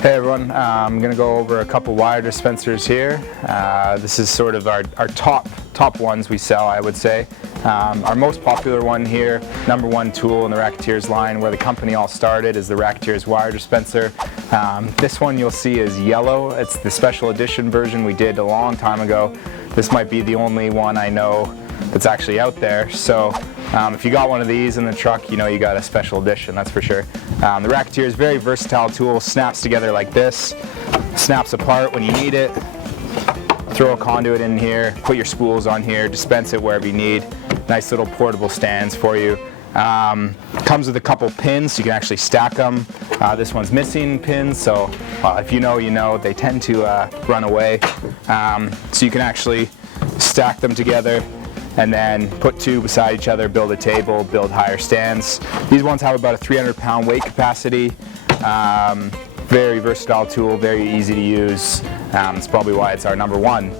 Hey everyone, I'm going to go over a couple wire dispensers here. This is sort of our top ones we sell, I would say. Our most popular one here, number one tool in the Racketeers line, where the company all started, is the Rack-A-Tiers Wire Dispenser. This one you'll see is yellow. It's the special edition version we did a long time ago. This might be the only one I know that's actually out there. So if you got one of these in the truck, you know you got a special edition, that's for sure. The Racketeer is a very versatile tool, snaps together like this, snaps apart when you need it. Throw a conduit in here, put your spools on here, dispense it wherever you need. Nice little portable stands for you. Comes with a couple pins, so you can actually stack them. This one's missing pins, so if you know, you know. They tend to run away. So you can actually stack them together and then put two beside each other, build a table, build higher stands. These ones have about a 300-pound weight capacity. Very versatile tool, very easy to use. It's probably why it's our number one.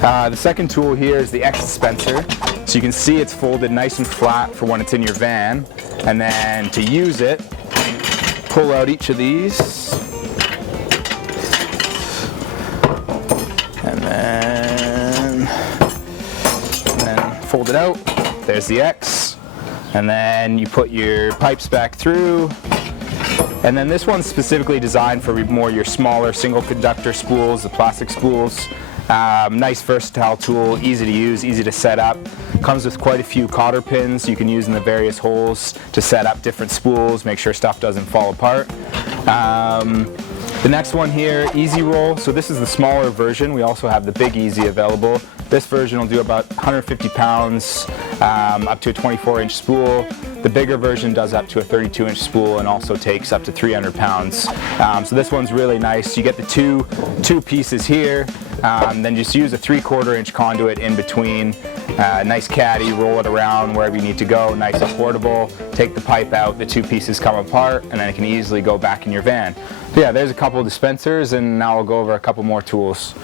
The second tool here is the X-Dispenser. So you can see it's folded nice and flat for when it's in your van. And then to use it, pull out each of these. And then fold it out. There's the X. And then you put your pipes back through. And then this one's specifically designed for more your smaller single conductor spools, the plastic spools. Nice versatile tool, easy to use, easy to set up. Comes with quite a few cotter pins you can use in the various holes to set up different spools, make sure stuff doesn't fall apart. The next one here, Easy Roll. So this is the smaller version. We also have the Big Easy available. This version will do about 150 pounds, up to a 24-inch spool. The bigger version does up to a 32-inch spool and also takes up to 300 pounds. So this one's really nice. You get the two pieces here, then just use a 3/4-inch conduit in between. Nice caddy, roll it around wherever you need to go, nice and portable. Take the pipe out, the two pieces come apart, and then it can easily go back in your van. So yeah, there's a couple of dispensers, and now we'll go over a couple more tools.